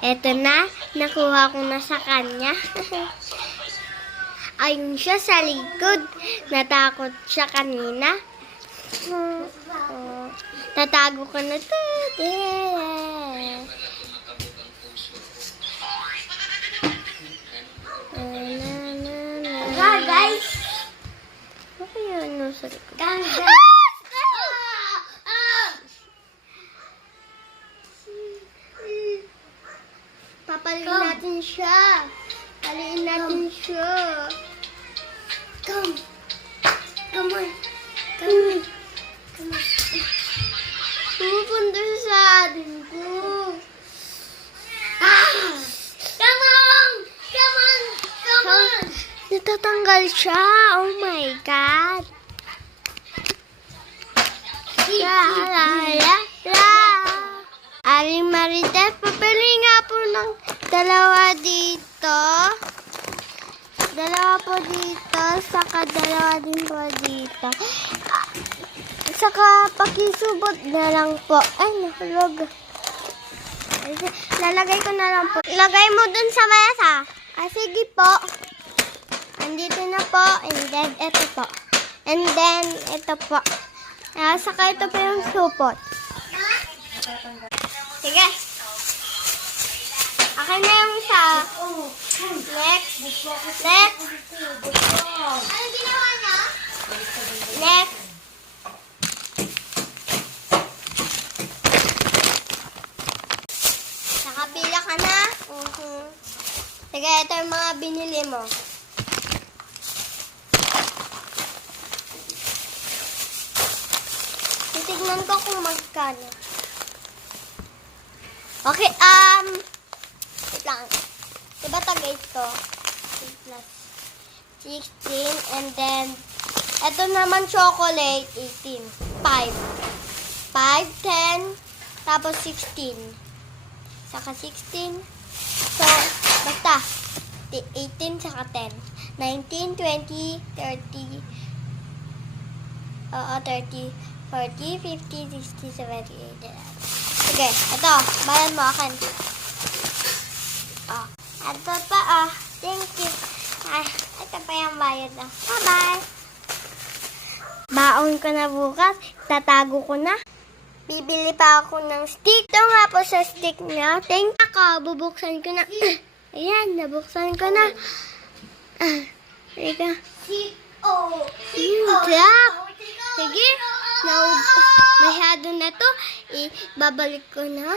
Eto na, nakuha ko na sa kanya. Ayun siya sa likod. Natakot siya kanina. Tatago ko na to. Guys! Okay yun, sa likod. Papaliin natin siya. Paliin natin siya. Come. Come on. Come on. Come on. Pupunta sa atin ko. Come on! Come on! Come on! Natatanggal siya. Oh my God. Aling Marites, papili nga po ng dalawa dito. Dalawa po dito, saka dalawa din po dito. Saka pakisubot na lang po. Ay, nakulog. Lalagay ko na lang po. Ilagay mo dun sa mesa. Sige po. Andito na po. And then, ito po. And then, ito po. Saka ito po yung supot. Sige. Akin na yung isa. Next. Next. Ano ginawa niya? Next. Nakapila ka na? Sige, ito yung mga binili mo. Titignan ko kung magkano. Okay, wait lang. Diba tagay ito? 3 plus 16, and then, ito naman chocolate, 18. 5. 5, 10, tapos 16. Saka 16. So, basta, 18, saka 10. 19, 20, 30, 30, 40, 50, 60, 70, 80. Sige, ito. Bayan mo akin. Ito pa, Thank you. Ito pa yung bayad na. Bye-bye. Baon ko na bukas. Tatago ko na. Bibili pa ako ng stick. Ito nga po sa stick niya. Thank ako. Bubuksan ko na. Ayan, nabuksan ko na. Halika. Clap. Sige. Masyado na to. Babalik ko na.